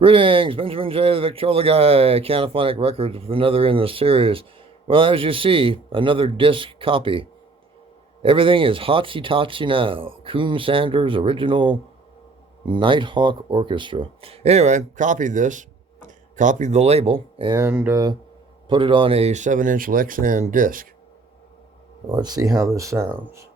Greetings, Benjamin J. the Victrola Guy, Canophonic Records with another in the series. Well, as you see, another disc copy. Everything is Hotsy Totsy now. Coon-Sanders original Nighthawk Orchestra. Anyway, copied this, copied the label, and put it on a 7-inch LEXAN disc. Let's see how this sounds.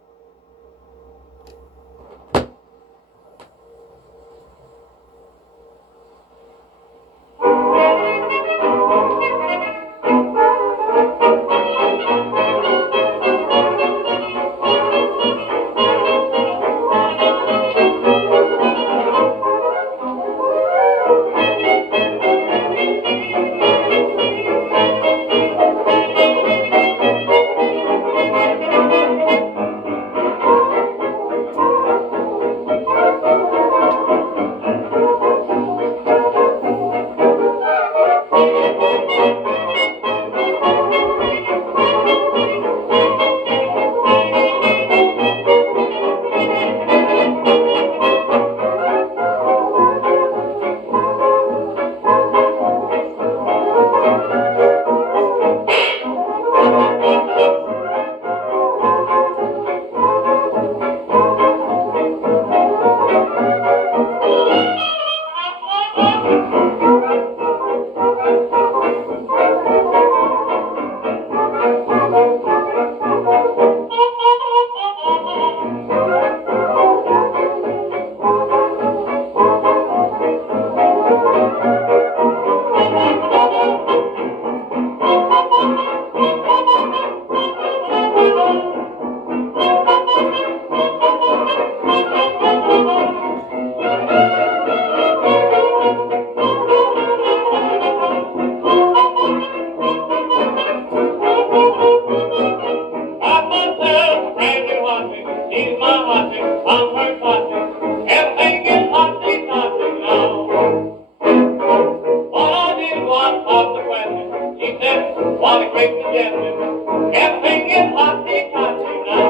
Everything is Hotsy Totsy now.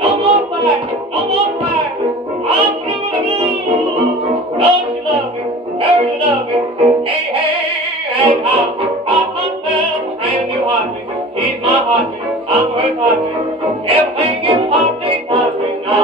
No more fight, no more fight. I'm through with the blues. Don't you love me? Don't you love me? Hey, hey, hey, how? Got myself a brand new Hotsy. He's my Hotsy. I'm her Hotsy. Everything is Hotsy Totsy now.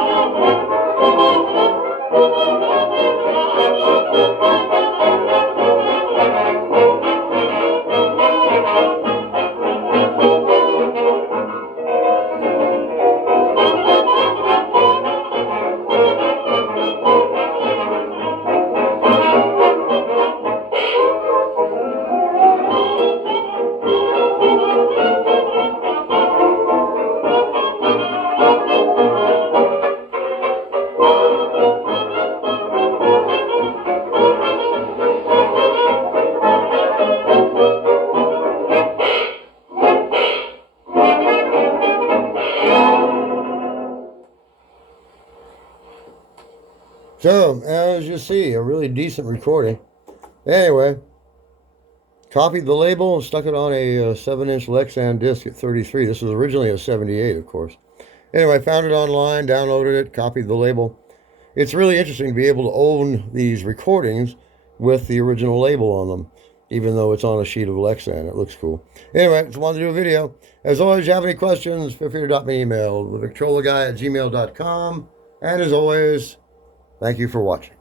So, as you see, a really decent recording. Anyway, copied the label and stuck it on a 7-inch LEXAN disc at 33. This was originally a 78, of course. Anyway, found it online, downloaded it, copied the label. It's really interesting to be able to own these recordings with the original label on them, even though it's on a sheet of LEXAN. It looks cool. Anyway, just wanted to do a video. As always, if you have any questions, feel free to drop me an email, thevictrolaguy@gmail.com. And as always, thank you for watching.